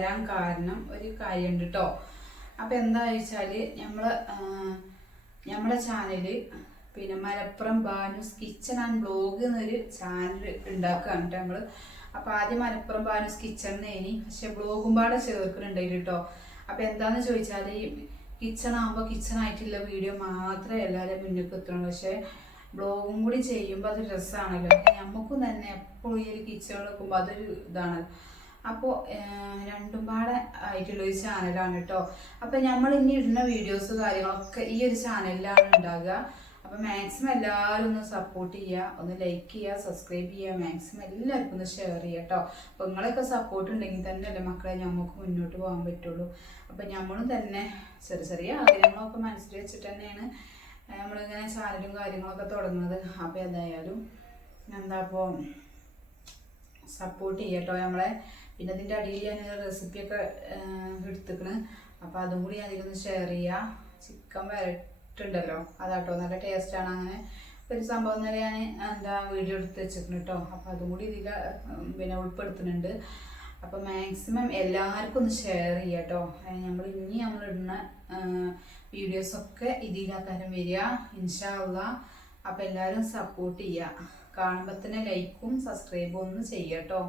വരാൻ കാരണം ഒരു കാര്യമുണ്ട് കേട്ടോ. അപ്പം എന്താ വെച്ചാൽ നമ്മളെ ചാനല് പിന്നെ മലപ്പുറം ബാനൂസ് കിച്ചൺ ആൻഡ് ബ്ലോഗ് എന്നൊരു ചാനൽ ഉണ്ടാക്കുകയാണ് കേട്ടോ നമ്മൾ. അപ്പോൾ ആദ്യം മലപ്പുറം ബാനൂസ് കിച്ചൺ എന്നേനി, പക്ഷെ ബ്ലോഗും പാടെ ചേർക്കുന്നുണ്ടായി കേട്ടോ. അപ്പം എന്താണെന്ന് ചോദിച്ചാൽ കിച്ചൺ ആകുമ്പോൾ കിച്ചണായിട്ടുള്ള വീഡിയോ മാത്രമേ എല്ലാവരും മുന്നിൽ എത്തുള്ളൂ. പക്ഷേ ബ്ലോഗും കൂടി ചെയ്യുമ്പോൾ അതൊരു രസമാണല്ലോ. നമുക്കും തന്നെ എപ്പോഴും ഈ ഒരു കിച്ചണിൽ വെക്കുമ്പോൾ അതൊരു ഇതാണ്. അപ്പോൾ രണ്ടും പാടെ ആയിട്ടുള്ളൊരു ചാനലാണ് കേട്ടോ. അപ്പം നമ്മൾ ഇനി ഇടുന്ന വീഡിയോസ് കാര്യങ്ങളൊക്കെ ഈ ഒരു ചാനലിലാണ് ഉണ്ടാകുക. അപ്പം മാക്സിമം എല്ലാവരും ഒന്ന് സപ്പോർട്ട് ചെയ്യുക, ഒന്ന് ലൈക്ക് ചെയ്യുക, സബ്സ്ക്രൈബ് ചെയ്യുക, മാക്സിമം എല്ലാവർക്കും ഒന്ന് ഷെയർ ചെയ്യുക കേട്ടോ. അപ്പോൾ നിങ്ങളൊക്കെ സപ്പോർട്ട് ഉണ്ടെങ്കിൽ തന്നെ അല്ലേ മക്കളെ നമുക്ക് മുന്നോട്ട് പോകാൻ പറ്റുള്ളൂ. അപ്പം നമ്മളും തന്നെ ചെറിയ ചെറിയ ആഗ്രഹങ്ങളൊക്കെ മനസ്സിൽ വെച്ചിട്ട് തന്നെയാണ് നമ്മളിങ്ങനെ ചാനലും കാര്യങ്ങളൊക്കെ തുടങ്ങുന്നത്. അപ്പോൾ എന്തായാലും അപ്പോൾ സപ്പോർട്ട് ചെയ്യട്ടോ നമ്മളെ. പിന്നെ അതിൻ്റെ അടിയിൽ ഞാൻ റെസിപ്പിയൊക്കെ എടുത്തിക്കണ്, അപ്പോൾ അതും കൂടി അതിലൊന്ന് ഷെയർ ചെയ്യുക. ചിക്കൻ വരട്ടുണ്ടല്ലോ അതാട്ടോ, നല്ല ടേസ്റ്റാണ്. അങ്ങനെ ഒരു സംഭവം തന്നെ ഞാൻ വീഡിയോ എടുത്ത് വെച്ചിട്ടുണ്ട് കേട്ടോ. അപ്പോൾ അതും കൂടി ഇതിൽ പിന്നെ ഉൾപ്പെടുത്തുന്നുണ്ട്. അപ്പോൾ മാക്സിമം എല്ലാവർക്കും ഒന്ന് ഷെയർ ചെയ്യുക കേട്ടോ. നമ്മളിടുന്ന വീഡിയോസൊക്കെ ഇതിലാക്കാനും വരിക ഇൻഷാ അള്ളാ. അപ്പോൾ എല്ലാവരും സപ്പോർട്ട് ചെയ്യുക, കാണുമ്പോൾ തന്നെ ലൈക്കും സബ്സ്ക്രൈബും ഒന്ന് ചെയ്യുക കേട്ടോ.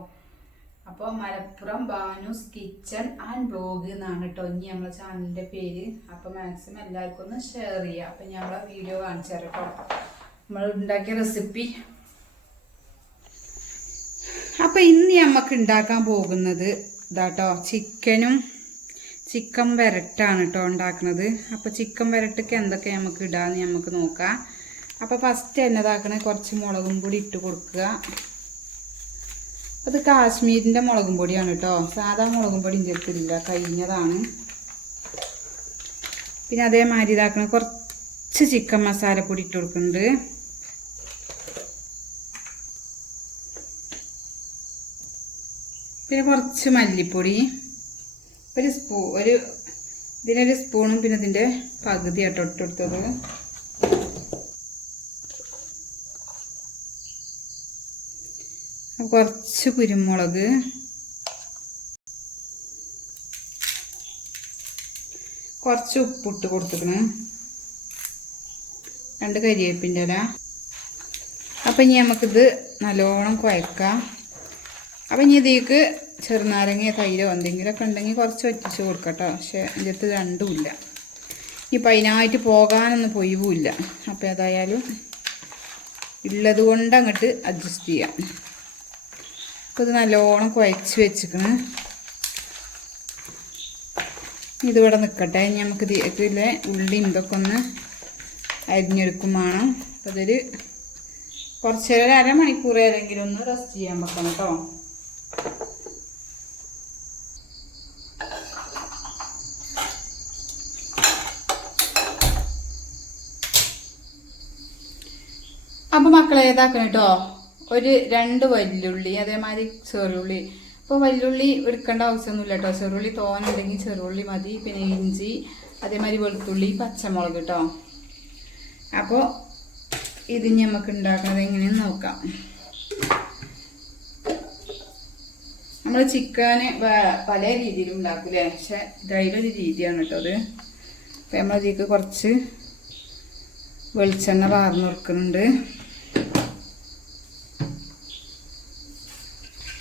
അപ്പോൾ മലപ്പുറം ബാനൂസ് കിച്ചൺ ആൻഡ് ബ്ലോഗ് എന്നാണ് കേട്ടോ ഇനി നമ്മളെ ചാനലിൻ്റെ പേര്. അപ്പോൾ മാക്സിമം എല്ലാവർക്കും ഒന്ന് ഷെയർ ചെയ്യുക. അപ്പം നമ്മളെ വീഡിയോ കാണിച്ചു തരാം കേട്ടോ, നമ്മൾ ഉണ്ടാക്കിയ റെസിപ്പി. അപ്പോൾ ഇന്ന് നമുക്ക് ഉണ്ടാക്കാൻ പോകുന്നത് ഇതാട്ടോ, ചിക്കൻ വരട്ടാണ് കേട്ടോ ഉണ്ടാക്കുന്നത്. അപ്പോൾ ചിക്കൻ വരട്ടൊക്കെ എന്തൊക്കെ നമുക്ക് ഇടാമെന്ന് നമുക്ക് നോക്കാം. അപ്പോൾ ഫസ്റ്റ് എന്നതാക്കണേ, കുറച്ച് മുളകും പൊടി ഇട്ട് കൊടുക്കുക. അത് കാശ്മീരിൻ്റെ മുളകും പൊടിയാണ് കേട്ടോ, സാധാ മുളകും പൊടി ചേർത്തില്ല, കഴിഞ്ഞതാണ്. പിന്നെ അതേമാതിരി ഇതാക്കണ കുറച്ച് ചിക്കൻ മസാലപ്പൊടി ഇട്ട് കൊടുക്കുന്നുണ്ട്. പിന്നെ കുറച്ച് മല്ലിപ്പൊടി, ഇതിനൊരു സ്പൂണും പിന്നെ ഇതിൻ്റെ പകുതി ആട്ടോ ഇട്ടെടുത്തത്. കുറച്ച് കുരുമുളക്, കുറച്ച് ഉപ്പിട്ട് കൊടുത്തിക്കണ്, 2 കരിവേപ്പിൻ്റെ ഇല. അപ്പം ഇനി നമുക്കിത് നല്ലോണം കുഴക്കാം. അപ്പം ഇനി ഇതിലേക്ക് ചെറുനാരങ്ങ തൈരോ എന്തെങ്കിലുമൊക്കെ ഉണ്ടെങ്കിൽ കുറച്ച് വറ്റിച്ച് കൊടുക്കട്ടോ. പക്ഷേ എൻ്റെ അടുത്ത് രണ്ടുമില്ല, ഇനിയിപ്പോൾ അതിനായിട്ട് പോകാനൊന്നും പൊയ്വുമില്ല. അപ്പോൾ ഏതായാലും ഉള്ളത് കൊണ്ട് അങ്ങോട്ട് അഡ്ജസ്റ്റ് ചെയ്യാം. അപ്പോൾ ഇത് നല്ലോണം കുഴച്ച് വെച്ചിക്കണ്. ഇതിവിടെ നിൽക്കട്ടെ. ഇനി നമുക്ക് ഇതിലെ ഉള്ളിയും ഇതൊക്കെ ഒന്ന് അരിഞ്ഞെടുക്കും വേണം. അപ്പോൾ ഇതൊരു കുറച്ച് നേരം, അരമണിക്കൂർ ഏതെങ്കിലും ഒന്ന് റെസ്റ്റ് ചെയ്യാൻ വെക്കണം കേട്ടോ. അപ്പോൾ മക്കളെ ഏതാക്കണം കേട്ടോ, ഒരു 2 വല്യുള്ളി, അതേമാതിരി ചെറുള്ളി. അപ്പോൾ വല്യുള്ളി എടുക്കേണ്ട ആവശ്യമൊന്നുമില്ല കേട്ടോ, ചെറുള്ളി തോനുണ്ടെങ്കിൽ ചെറുള്ളി മതി. പിന്നെ ഇഞ്ചി, അതേമാതിരി വെളുത്തുള്ളി, പച്ചമുളക് കേട്ടോ. അപ്പോൾ ഇത് നമുക്ക് ഉണ്ടാക്കുന്നത് എങ്ങനെയെന്ന് നോക്കാം. നമ്മൾ ചിക്കന് പല രീതിയിലും ഉണ്ടാക്കൂലേ, പക്ഷെ ഇതായാലൊരു രീതിയാണ് കേട്ടോ അത്. അപ്പോൾ നമ്മളതിലേക്ക് കുറച്ച് വെളിച്ചെണ്ണ വാർന്ന് കൊടുക്കുന്നുണ്ട്.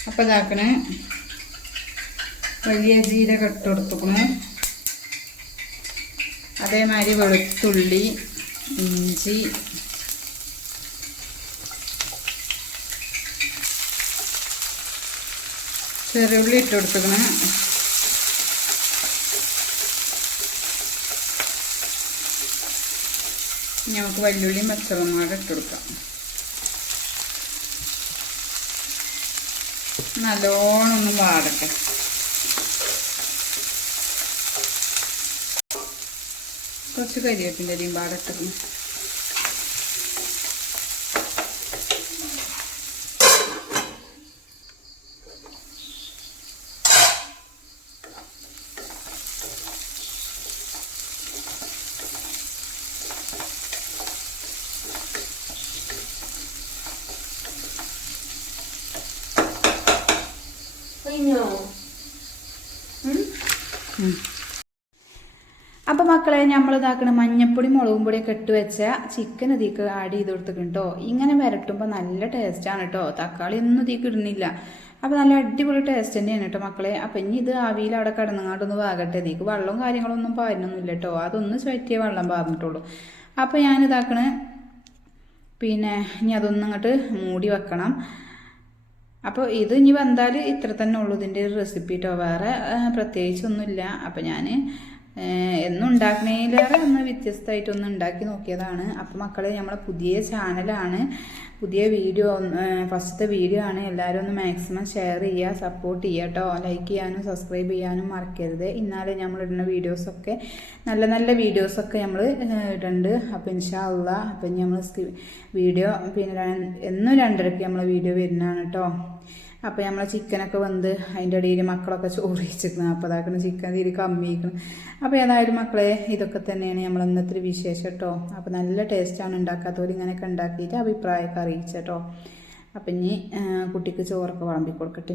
അപ്പോൾ ഇതാക്കണേ, വലിയ ജീരകം ഇട്ട് കൊടുത്തുക്കണേ. അതേമാതിരി വെളുത്തുള്ളി, ഇഞ്ചി, ചെറുള്ളി ഇട്ട് കൊടുത്തുക്കണേ. നമുക്ക് വല്യുള്ളിയും പച്ചമുളകും കൂടെ ഇട്ട് കൊടുക്കാം. നല്ലോണം ഒന്ന് വാടട്ടെ. കുറച്ച് കരിവേപ്പിൻ്റെ അരിയും വാടട്ടെ. അപ്പം മക്കളെ നമ്മൾ ഇതാക്കണ മഞ്ഞപ്പൊടി മുളകും പൊടിയൊക്കെ ഇട്ട് വെച്ച ചിക്കൻ ഇതിക്ക് ആഡ് ചെയ്ത് കൊടുത്തിട്ടുണ്ട് കേട്ടോ. ഇങ്ങനെ വരട്ടുമ്പോൾ നല്ല ടേസ്റ്റാണ് കേട്ടോ. തക്കാളി ഒന്നും ഇതിക്ക് ഇടുന്നില്ല. അപ്പോൾ നല്ല അടിപൊളി ടേസ്റ്റ് തന്നെയാണ് കേട്ടോ മക്കളെ. അപ്പം ഇനി ഇത് ആവിയിൽ അവിടെ കടന്നങ്ങാട്ടൊന്ന് വാകട്ടെ. ഇതിക്ക് വെള്ളവും കാര്യങ്ങളൊന്നും പാരുന്നൊന്നുമില്ല കേട്ടോ. അതൊന്ന് ചുറ്റിയ വെള്ളം പാർന്നിട്ടുള്ളൂ. അപ്പോൾ ഞാനിതാക്കണ പിന്നെ ഇനി അതൊന്നും ഇങ്ങോട്ട് മൂടി വെക്കണം. അപ്പോൾ ഇത് ഇനി വന്നാൽ ഇത്ര തന്നെ ഉള്ളൂ ഇതിൻ്റെ ഒരു റെസിപ്പി കേട്ടോ. വേറെ പ്രത്യേകിച്ചൊന്നുമില്ല. അപ്പോൾ ഞാൻ എന്നും ഉണ്ടാക്കണേലേറെ ഒന്ന് വ്യത്യസ്തമായിട്ടൊന്ന് ഉണ്ടാക്കി നോക്കിയതാണ്. അപ്പോൾ മക്കളെ നമ്മളെ പുതിയ ചാനലാണ്, പുതിയ വീഡിയോ, ഫസ്റ്റത്തെ വീഡിയോ ആണ്. എല്ലാവരും ഒന്ന് മാക്സിമം ഷെയർ ചെയ്യുക, സപ്പോർട്ട് ചെയ്യുക കേട്ടോ. ലൈക്ക് ചെയ്യാനും സബ്സ്ക്രൈബ് ചെയ്യാനും മറക്കരുത്. എന്നാലേ നമ്മളിടുന്ന വീഡിയോസൊക്കെ നല്ല നല്ല വീഡിയോസൊക്കെ നമ്മൾ ഇടുന്നുണ്ട്. അപ്പോൾ ഇൻഷാ അള്ളാ അപ്പം നമ്മൾ വീഡിയോ പിന്നെ എന്നും 2:30ക്ക് നമ്മൾ വീഡിയോ വരുന്നതാണ് കേട്ടോ. അപ്പോൾ നമ്മളെ ചിക്കനൊക്കെ വന്ന് അതിൻ്റെ ഇടയിൽ മക്കളൊക്കെ ചോറ് വെച്ചിരിക്കണം. അപ്പോൾ അതാക്കണം ചിക്കൻ തീരെ കമ്മിയിരിക്കണം. അപ്പോൾ ഏതായാലും മക്കളെ ഇതൊക്കെ തന്നെയാണ് നമ്മൾ ഇന്നത്തെ വിശേഷം കേട്ടോ. അപ്പോൾ നല്ല ടേസ്റ്റാണ്. ഉണ്ടാക്കാത്തവർ ഇങ്ങനെയൊക്കെ ഉണ്ടാക്കിയിട്ട് അഭിപ്രായമൊക്കെ അറിയിച്ചേട്ടോ. അപ്പം ഇനി കുട്ടിക്ക് ചോറൊക്കെ വിളമ്പി കൊടുക്കട്ടെ.